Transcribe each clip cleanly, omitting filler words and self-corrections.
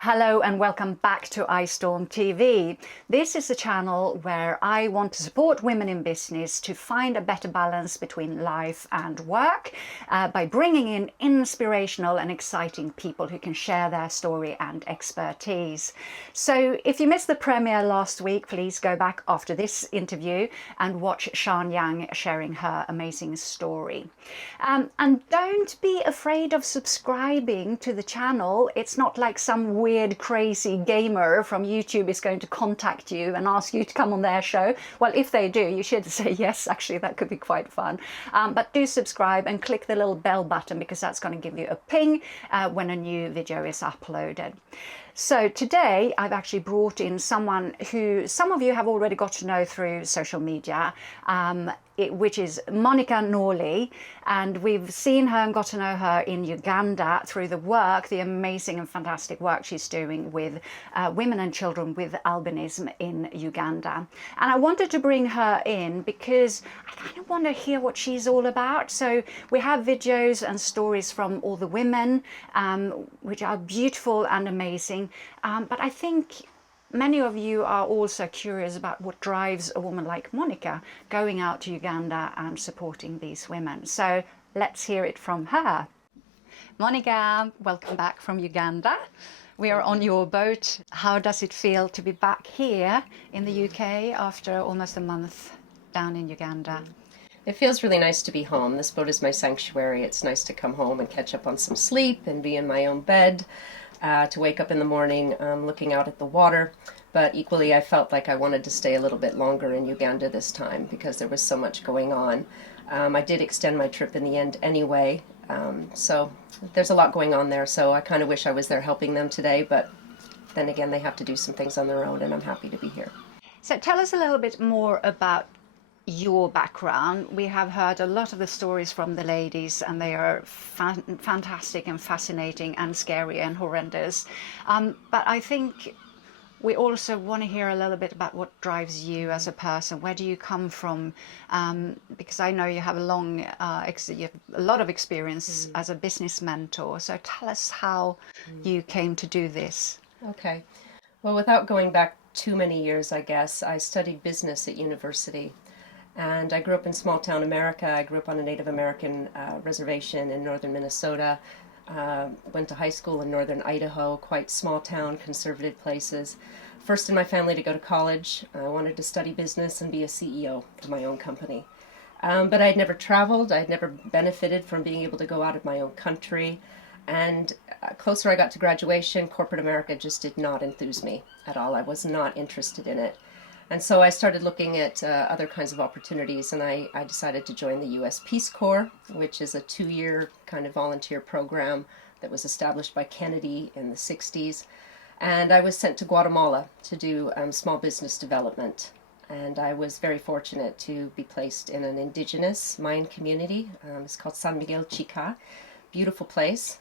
Hello and welcome back to iStorm TV. This is a channel where I want to support women in business to find a better balance between life and work by bringing in inspirational and exciting people who can share their story and expertise. So if you missed the premiere last week, please go back after this interview and watch Shan Yang sharing her amazing story. And don't be afraid of subscribing to the channel. It's not like some weird crazy gamer from YouTube is going to contact you and ask you to come on their show. Well, if they do, you should say yes. Actually, that could be quite fun. But do subscribe and click the little bell button because that's going to give you a ping when a new video is uploaded. So today I've actually brought in someone who some of you have already got to know through social media, which is Monica Norley, and we've seen her and got to know her in Uganda through the amazing and fantastic work she's doing with women and children with albinism in Uganda. And I wanted to bring her in because I kind of want to hear what she's all about. So we have videos and stories from all the women, which are beautiful and amazing. But I think many of you are also curious about what drives a woman like Monica going out to Uganda and supporting these women. So let's hear it from her. Monica, welcome back from Uganda. We are on your boat. How does it feel to be back here in the UK after almost a month down in Uganda? It feels really nice to be home. This boat is my sanctuary. It's nice to come home and catch up on some sleep and be in my own bed. To wake up in the morning looking out at the water, but equally I felt like I wanted to stay a little bit longer in Uganda this time because there was so much going on. I did extend my trip in the end anyway, so there's a lot going on there, so I kind of wish I was there helping them today, but then again they have to do some things on their own and I'm happy to be here. So tell us a little bit more about your background. We have heard a lot of the stories from the ladies and they are fantastic and fascinating and scary and horrendous. But I think we also want to hear a little bit about what drives you as a person. Where do you come from? Because I know you have you have a lot of experience as a business mentor. So tell us how you came to do this. Okay. Well, without going back too many years, I guess, I studied business at university. And I grew up in small town America. I grew up on a Native American reservation in northern Minnesota. Went to high school in northern Idaho, quite small town, conservative places. First in my family to go to college. I wanted to study business and be a CEO of my own company. But I had never traveled. I had never benefited from being able to go out of my own country. And closer I got to graduation, corporate America just did not enthuse me at all. I was not interested in it. And so I started looking at other kinds of opportunities, and I decided to join the U.S. Peace Corps, which is a 2-year kind of volunteer program that was established by Kennedy in the 60s. And I was sent to Guatemala to do small business development. And I was very fortunate to be placed in an indigenous Mayan community. It's called San Miguel Chica, beautiful place.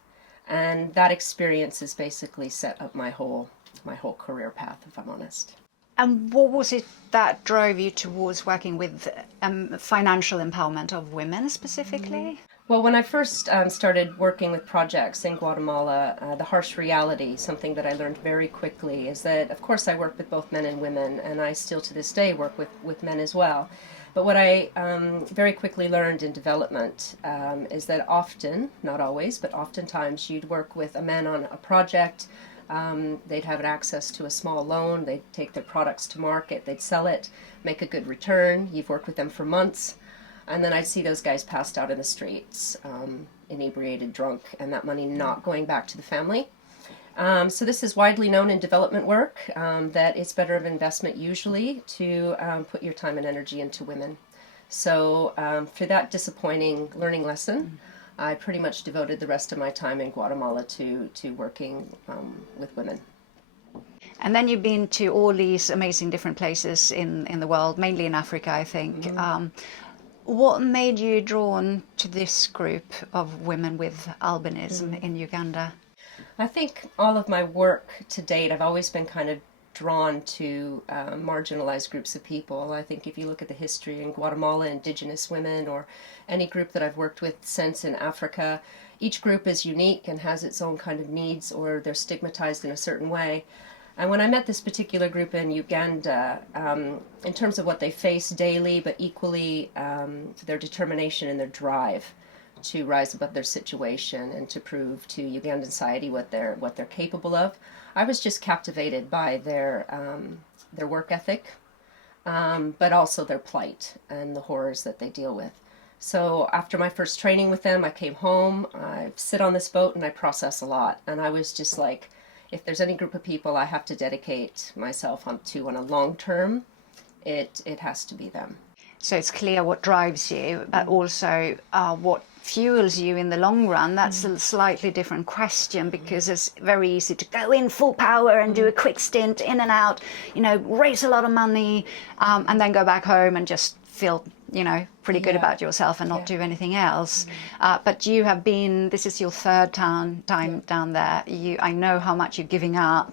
And that experience has basically set up my whole career path, if I'm honest. And what was it that drove you towards working with financial empowerment of women specifically? Well, when I first started working with projects in Guatemala, the harsh reality, something that I learned very quickly, is that, of course, I work with both men and women, and I still to this day work with men as well. But what I very quickly learned in development is that often, not always, but oftentimes you'd work with a man on a project. They'd have access to a small loan, they'd take their products to market, they'd sell it, make a good return, you've worked with them for months, and then I'd see those guys passed out in the streets, inebriated, drunk, and that money not going back to the family. So this is widely known in development work, that it's better of investment usually to put your time and energy into women. So for that disappointing learning lesson, I pretty much devoted the rest of my time in Guatemala to working with women. And then you've been to all these amazing different places in the world, mainly in Africa, I think. What made you drawn to this group of women with albinism in Uganda? I think all of my work to date, I've always been kind of drawn to marginalized groups of people. I think if you look at the history in Guatemala, indigenous women, or any group that I've worked with since in Africa, each group is unique and has its own kind of needs, or they're stigmatized in a certain way. And when I met this particular group in Uganda, in terms of what they face daily, but equally their determination and their drive to rise above their situation and to prove to Ugandan society what they're capable of, I was just captivated by their work ethic, but also their plight and the horrors that they deal with. So after my first training with them, I came home, I sit on this boat and I process a lot. And I was just like, if there's any group of people I have to dedicate myself on a long term, it has to be them. So it's clear what drives you, but also what fuels you in the long run. That's a slightly different question, because it's very easy to go in full power and do a quick stint in and out, raise a lot of money, and then go back home and just feel pretty good about yourself and not do anything else. But you have been, this is your third time down there. I know how much you're giving up.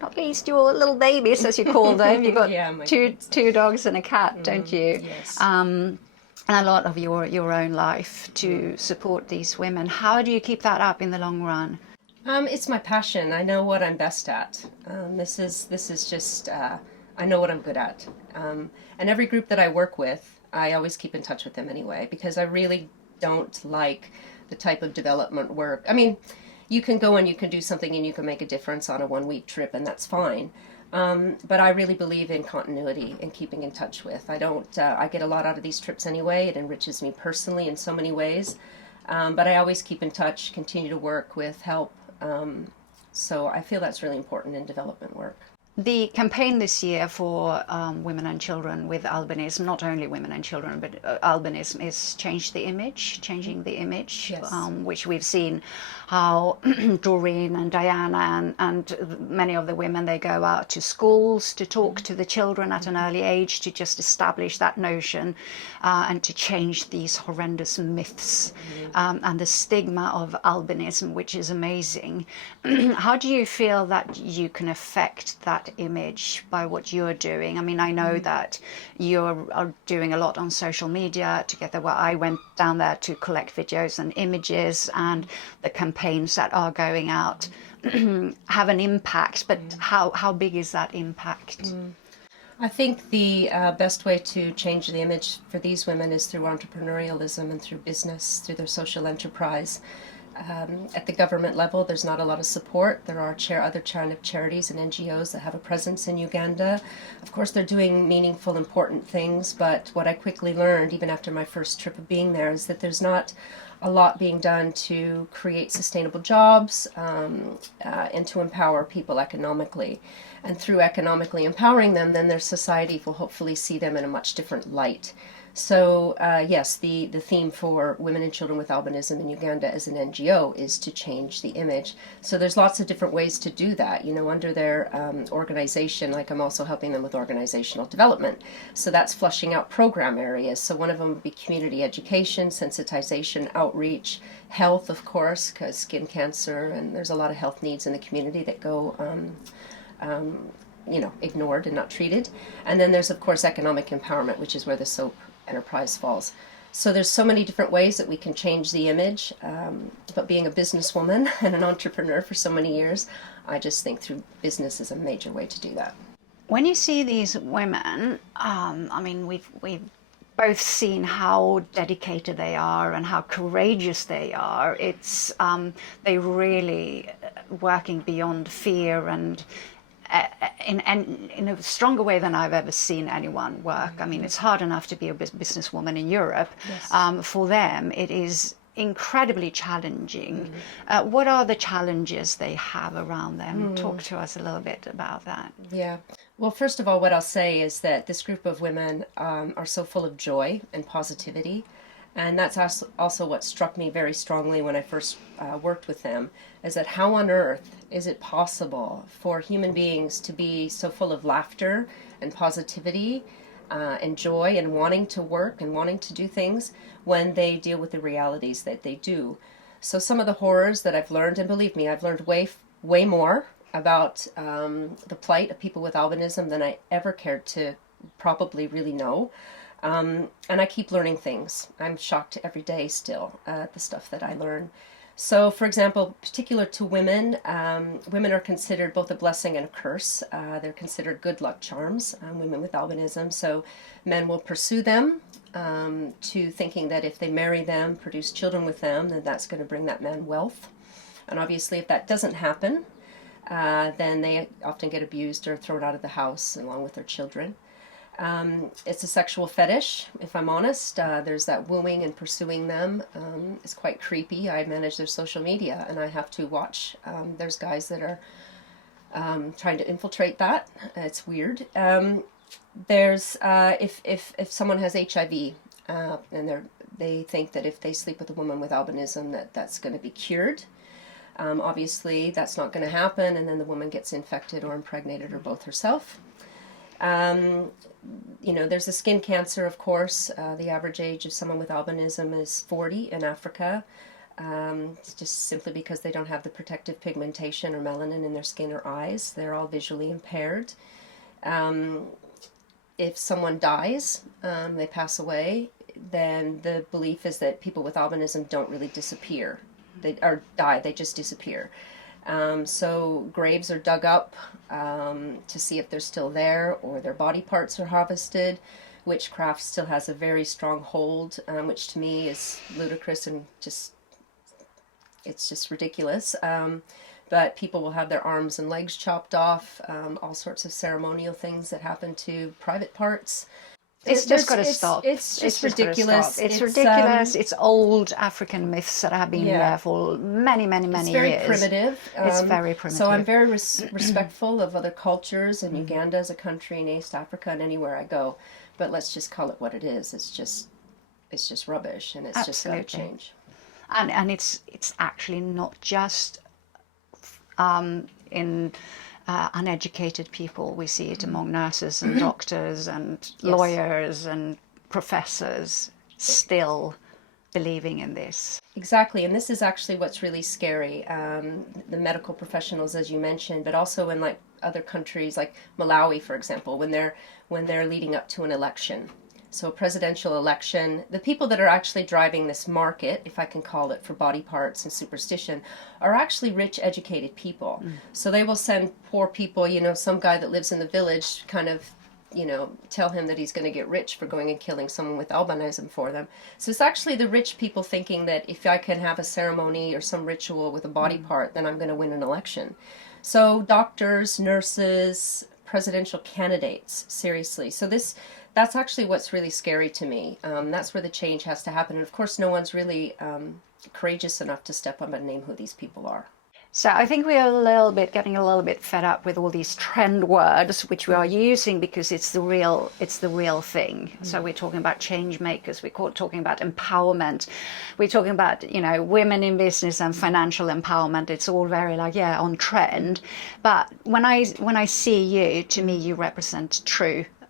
Not least your little babies, as you call them. You've got two dogs and a cat, don't you? Yes. And a lot of your own life to support these women. How do you keep that up in the long run? It's my passion. I know what I'm best at. This is just I know what I'm good at. And every group that I work with, I always keep in touch with them anyway, because I really don't like the type of development work. I mean, you can go and you can do something and you can make a difference on a 1-week trip, and that's fine. But I really believe in continuity and keeping in touch with. I get a lot out of these trips anyway. It enriches me personally in so many ways. But I always keep in touch, continue to work with, help. So I feel that's really important in development work. The campaign this year for women and children with albinism, not only women and children, but albinism, is changing the image, Yes. Which we've seen how Doreen and Diana and many of the women, they go out to schools to talk to the children at an early age to just establish that notion and to change these horrendous myths and the stigma of albinism, which is amazing. How do you feel that you can affect that image by what you're doing? I mean, I know that you are doing a lot on social media together. Well, I went down there to collect videos and images, and the campaigns that are going out have an impact, but how big is that impact? I think the best way to change the image for these women is through entrepreneurialism and through business, through their social enterprise. At the government level, there's not a lot of support. There are other charities and NGOs that have a presence in Uganda. Of course, they're doing meaningful, important things, but what I quickly learned, even after my first trip of being there, is that there's not a lot being done to create sustainable jobs and to empower people economically. And through economically empowering them, then their society will hopefully see them in a much different light. So yes, the theme for women and children with albinism in Uganda as an NGO is to change the image. So there's lots of different ways to do that, under their organization. Like, I'm also helping them with organizational development. So that's flushing out program areas. So one of them would be community education, sensitization, outreach, health, of course, because skin cancer, and there's a lot of health needs in the community that go ignored and not treated. And then there's, of course, economic empowerment, which is where the SOAP enterprise falls. So there's so many different ways that we can change the image. But being a businesswoman and an entrepreneur for so many years, I just think through business is a major way to do that. When you see these women, I mean, we've both seen how dedicated they are and how courageous they are. It's they really working beyond fear and in a stronger way than I've ever seen anyone work. I mean, it's hard enough to be a businesswoman in Europe. Yes. For them, it is incredibly challenging. What are the challenges they have around them? Talk to us a little bit about that. Yeah. Well, first of all, what I'll say is that this group of women are so full of joy and positivity. And that's also what struck me very strongly when I first worked with them, is that how on earth is it possible for human beings to be so full of laughter and positivity and joy and wanting to work and wanting to do things when they deal with the realities that they do. So some of the horrors that I've learned, and believe me, I've learned way more about the plight of people with albinism than I ever cared to probably really know. And I keep learning things. I'm shocked every day still at the stuff that I learn. So, for example, particular to women, women are considered both a blessing and a curse. They're considered good luck charms, women with albinism. So men will pursue them to thinking that if they marry them, produce children with them, then that's going to bring that man wealth. And obviously, if that doesn't happen, then they often get abused or thrown out of the house along with their children. It's a sexual fetish, if I'm honest. There's that wooing and pursuing them. It's quite creepy. I manage their social media, and I have to watch. There's guys that are trying to infiltrate that. It's weird. There's if someone has HIV, and they think that if they sleep with a woman with albinism, that's going to be cured. Obviously, that's not going to happen, and then the woman gets infected or impregnated or both herself. There's the skin cancer, of course. The average age of someone with albinism is 40 in Africa, just simply because they don't have the protective pigmentation or melanin in their skin or eyes. They're all visually impaired. If someone dies, they pass away, then the belief is that people with albinism don't really disappear. They just disappear. So graves are dug up to see if they're still there, or their body parts are harvested. Witchcraft still has a very strong hold, which to me is ludicrous and it's just ridiculous. But people will have their arms and legs chopped off, all sorts of ceremonial things that happen to private parts. It's just got to stop. It's just ridiculous. It's ridiculous. It's old African myths that have been there for many, many, many years. It's very primitive. It's very primitive. So I'm very respectful of other cultures, and Uganda as a country in East Africa and anywhere I go. But let's just call it what it is. It's just rubbish, and it's just got to change. And it's actually not just in uneducated people. We see it among nurses and doctors and lawyers and professors still believing in this. Exactly, and this is actually what's really scary. The medical professionals, as you mentioned, but also in like other countries like Malawi, for example, when they're leading up to an election. So a presidential election, the people that are actually driving this market, if I can call it, for body parts and superstition, are actually rich, educated people. So they will send poor people, some guy that lives in the village kind of, tell him that he's going to get rich for going and killing someone with albinism for them. So it's actually the rich people thinking that if I can have a ceremony or some ritual with a body part, then I'm going to win an election. So doctors, nurses, presidential candidates, seriously. So that's actually what's really scary to me. That's where the change has to happen. And of course, no one's really courageous enough to step up and name who these people are. So I think we are getting a little bit fed up with all these trend words, which we are using because it's the real thing. So we're talking about change makers. We're talking about empowerment. We're talking about, women in business and financial empowerment. It's all very on trend. But when I see you, to me, you represent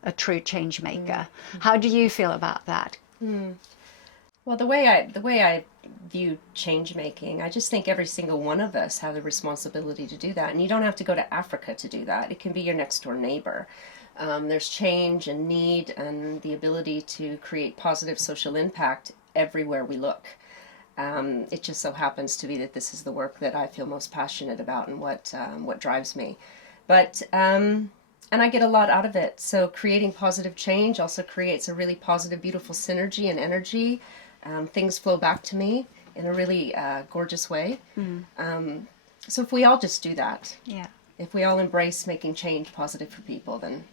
a true change maker. How do you feel about that? Well, the way I view change making, I just think every single one of us have the responsibility to do that. And you don't have to go to Africa to do that. It can be your next door neighbor. There's change and need and the ability to create positive social impact everywhere we look. It just so happens to be that this is the work that I feel most passionate about and what drives me. But and I get a lot out of it. So creating positive change also creates a really positive, beautiful synergy and energy. Things flow back to me in a really gorgeous way. So if we all just do that, if we all embrace making change positive for people, then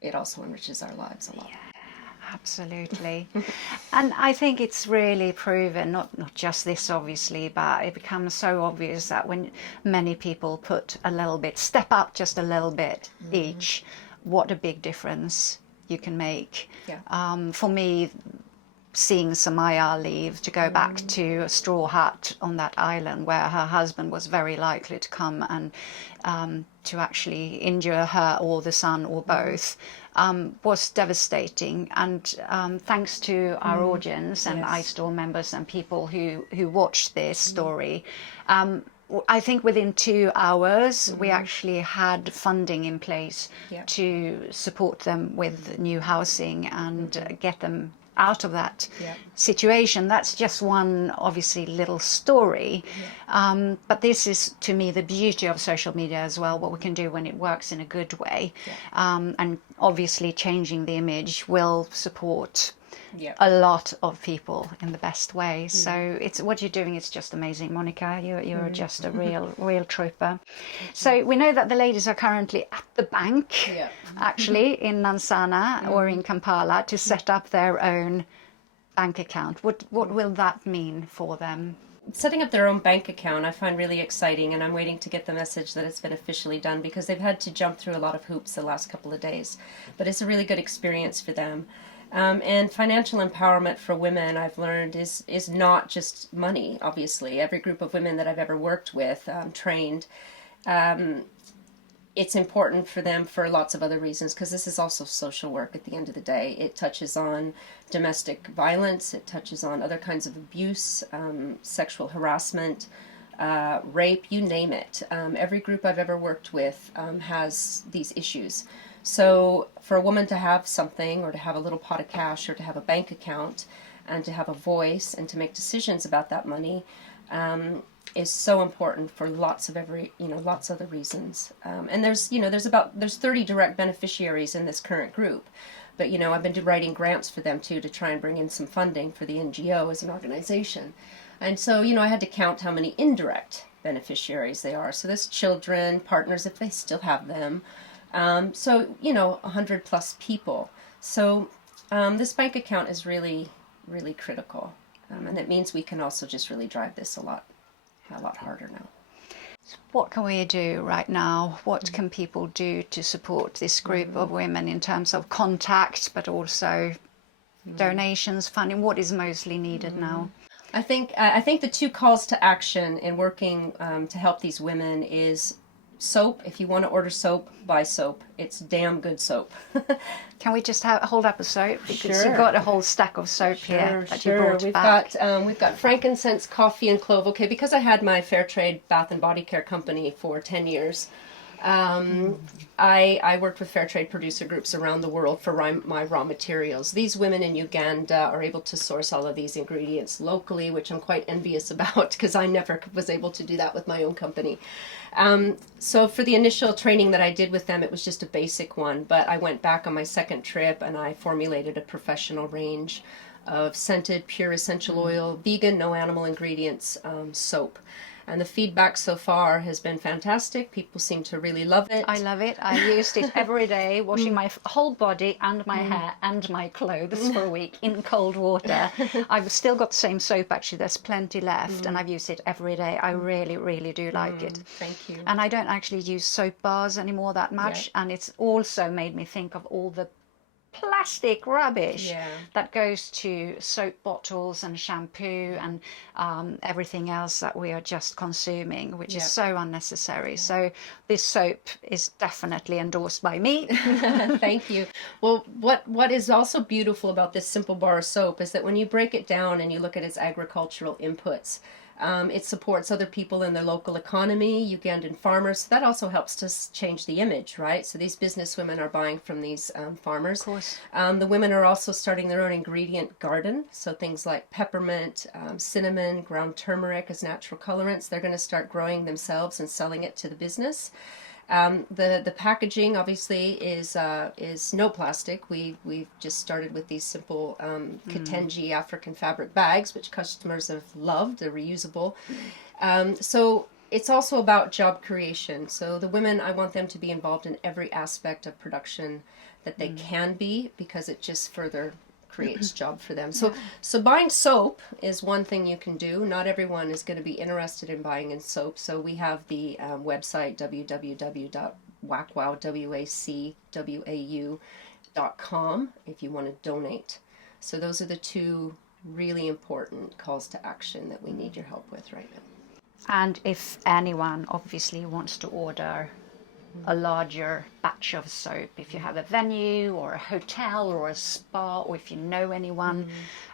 it also enriches our lives a lot. Yeah, absolutely. And I think it's really proven, not just this obviously, but it becomes so obvious that when many people step up just a little bit each, what a big difference you can make. For me, seeing Samaya leave to go back to a straw hut on that island where her husband was very likely to come and to actually injure her or the son or both was devastating. And thanks to our audience and iStore members and people who watched this story, I think within 2 hours, we actually had funding in place Yeah. to support them with new housing and get them out of that situation. That's just one, obviously, little story. But this is, to me, the beauty of social media as well, what we can do when it works in a good way. And obviously, changing the image will support a lot of people in the best way. So it's what you're doing is just amazing, Monica. You're just a real trooper. So we know that the ladies are currently at the bank, actually in Nansana or in Kampala, to set up their own bank account. What will that mean for them? Setting up their own bank account I find really exciting, and I'm waiting to get the message that it's been officially done, because they've had to jump through a lot of hoops the last couple of days. But it's a really good experience for them. And financial empowerment for women, I've learned, is not just money, obviously. Every group of women that I've ever worked with, trained, it's important for them for lots of other reasons, because this is also social work at the end of the day. It touches on domestic violence, it touches on other kinds of abuse, sexual harassment, rape, you name it. Every group I've ever worked with has these issues. So for a woman to have something, or to have a little pot of cash, or to have a bank account, and to have a voice and to make decisions about that money, is so important for lots of other reasons. And there's 30 direct beneficiaries in this current group. But I've been writing grants for them too, to try and bring in some funding for the NGO as an organization. And so, I had to count how many indirect beneficiaries they are. So there's children, partners if they still have them. So 100 plus people. So this bank account is really, really critical. And it means we can also just really drive this a lot harder now. What can we do right now? What can people do to support this group of women in terms of contact, but also donations, funding? What is mostly needed now? I think the two calls to action in working to help these women is soap. If you want to order soap, buy soap. It's damn good soap. Can we just hold up a soap? Because Sure. you've got a whole stack of soap here that you brought We've back. We've got frankincense, coffee, and clove. Okay, because I had my fair trade bath and body care company for 10 years. I worked with fair trade producer groups around the world for my raw materials. These women in Uganda are able to source all of these ingredients locally, which I'm quite envious about, because I never was able to do that with my own company. So for the initial training that I did with them, it was just a basic one, but I went back on my second trip and I formulated a professional range of scented, pure essential oil, vegan, no animal ingredients, soap. And the feedback so far has been fantastic. People seem to really love it. I love it. I used it every day, washing my whole body and my hair and my clothes for a week in cold water. I've still got the same soap, actually. There's plenty left, and I've used it every day. I really, really do like it. Thank you. And I don't actually use soap bars anymore that much. Yeah. And it's also made me think of all the plastic rubbish that goes to soap bottles and shampoo and everything else that we are just consuming, which is so unnecessary. So this soap is definitely endorsed by me. Thank you. Well, what is also beautiful about this simple bar of soap is that when you break it down and you look at its agricultural inputs, it supports other people in their local economy, Ugandan farmers. So that also helps to change the image, right? So these business women are buying from these farmers. Of course. The women are also starting their own ingredient garden. So things like peppermint, cinnamon, ground turmeric as natural colorants. They're going to start growing themselves and selling it to the business. The packaging obviously is no plastic. We've just started with these simple Kitenji African fabric bags, which customers have loved. They're reusable. So it's also about job creation. So the women, I want them to be involved in every aspect of production that they can be, because it just further creates job for them. So buying soap is one thing you can do. Not everyone is going to be interested in buying in soap. So we have the website www.wacwowcwau.com if you want to donate. So those are the two really important calls to action that we need your help with right now. And if anyone obviously wants to order a larger batch of soap, if you have a venue or a hotel or a spa, or if you know anyone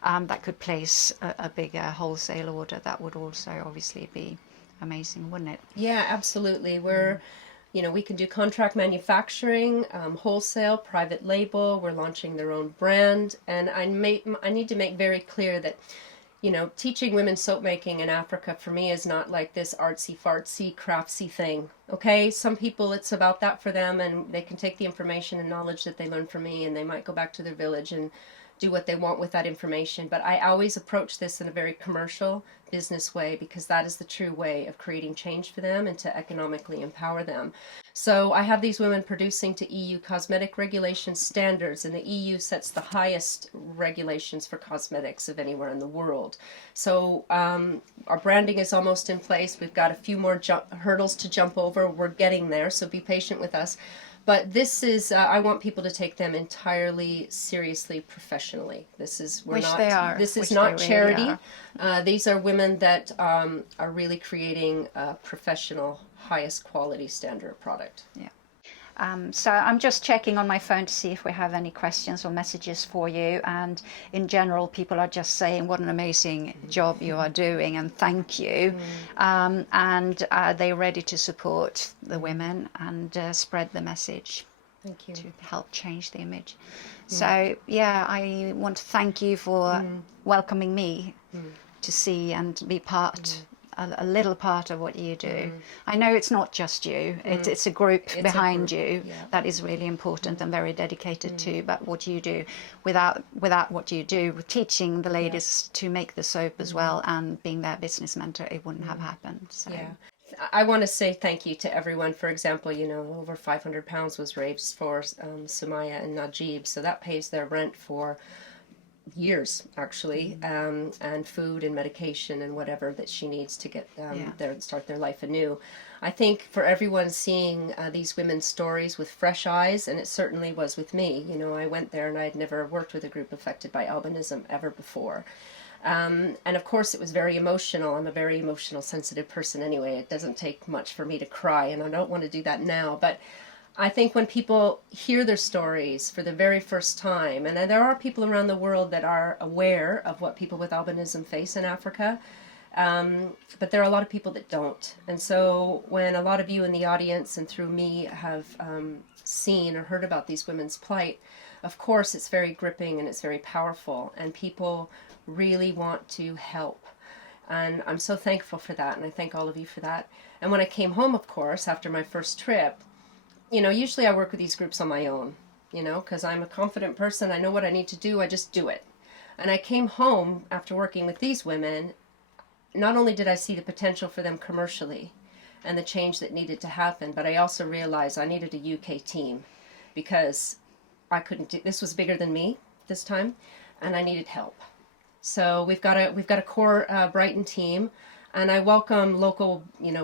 that could place a bigger wholesale order, that would also obviously be amazing, wouldn't it? Yeah, absolutely. We can do contract manufacturing, wholesale, private label. We're launching their own brand. And I need to make very clear that, teaching women soap making in Africa for me is not like this artsy fartsy craftsy thing. Okay, some people it's about that for them, and they can take the information and knowledge that they learn from me, and they might go back to their village and do what they want with that information. But I always approach this in a very commercial business way, because that is the true way of creating change for them and to economically empower them. So I have these women producing to EU cosmetic regulation standards, and the EU sets the highest regulations for cosmetics of anywhere in the world. So our branding is almost in place. We've got a few more hurdles to jump over. We're getting there, so be patient with us. But this is, I want people to take them entirely seriously, professionally. This is, Which they are. This is Which not they charity. really are. These are women that are really creating a professional, highest quality standard product. Yeah. So I'm just checking on my phone to see if we have any questions or messages for you. And in general, people are just saying what an amazing job you are doing and thank you. And they're ready to support the women and spread the message. Thank you. To help change the image. So yeah, I want to thank you for welcoming me to see and be part, a little part of what you do. I know it's not just you, it's a group behind you that is really important and very dedicated to, but what you do, without what you do, teaching the ladies to make the soap as well and being their business mentor, it wouldn't have happened. So. Yeah. I want to say thank you to everyone. For example, over 500 pounds was raised for Sumaya and Najib, so that pays their rent for years, actually, and food and medication and whatever that she needs to get start their life anew. I think for everyone seeing these women's stories with fresh eyes, and it certainly was with me. I went there and I had never worked with a group affected by albinism ever before. And of course it was very emotional. I'm a very emotional, sensitive person anyway. It doesn't take much for me to cry, and I don't want to do that now. But I think when people hear their stories for the very first time, and there are people around the world that are aware of what people with albinism face in Africa, but there are a lot of people that don't. And so when a lot of you in the audience and through me have seen or heard about these women's plight, of course it's very gripping and it's very powerful, and people really want to help. And I'm so thankful for that, and I thank all of you for that. And when I came home, of course, after my first trip, usually I work with these groups on my own, because I'm a confident person. I know what I need to do. I just do it. And I came home after working with these women. Not only did I see the potential for them commercially and the change that needed to happen, but I also realized I needed a UK team, because I couldn't do, this was bigger than me this time, and I needed help. So we've got a core Brighton team, and I welcome local,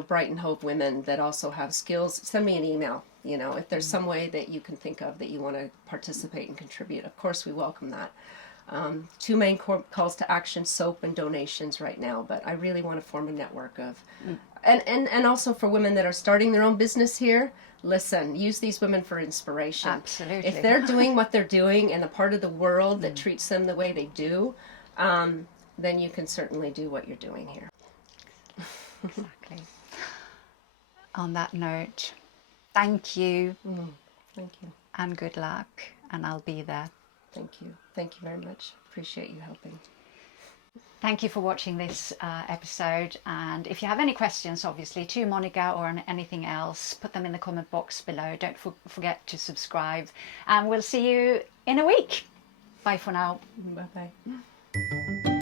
Brighton Hove women that also have skills. Send me an email, if there's some way that you can think of that you want to participate and contribute. Of course, we welcome that. 2 main calls to action: soap and donations right now, but I really want to form a network of, and also for women that are starting their own business here. Listen, use these women for inspiration. Absolutely. If they're doing what they're doing in a part of the world that treats them the way they do, then you can certainly do what you're doing here. Exactly. On that note, thank you. Thank you. And good luck, and I'll be there. Thank you. Thank you very much. Appreciate you helping. Thank you for watching this episode, and if you have any questions, obviously, to Monica or anything else, put them in the comment box below. Don't forget to subscribe, and we'll see you in a week. Bye for now. Bye-bye.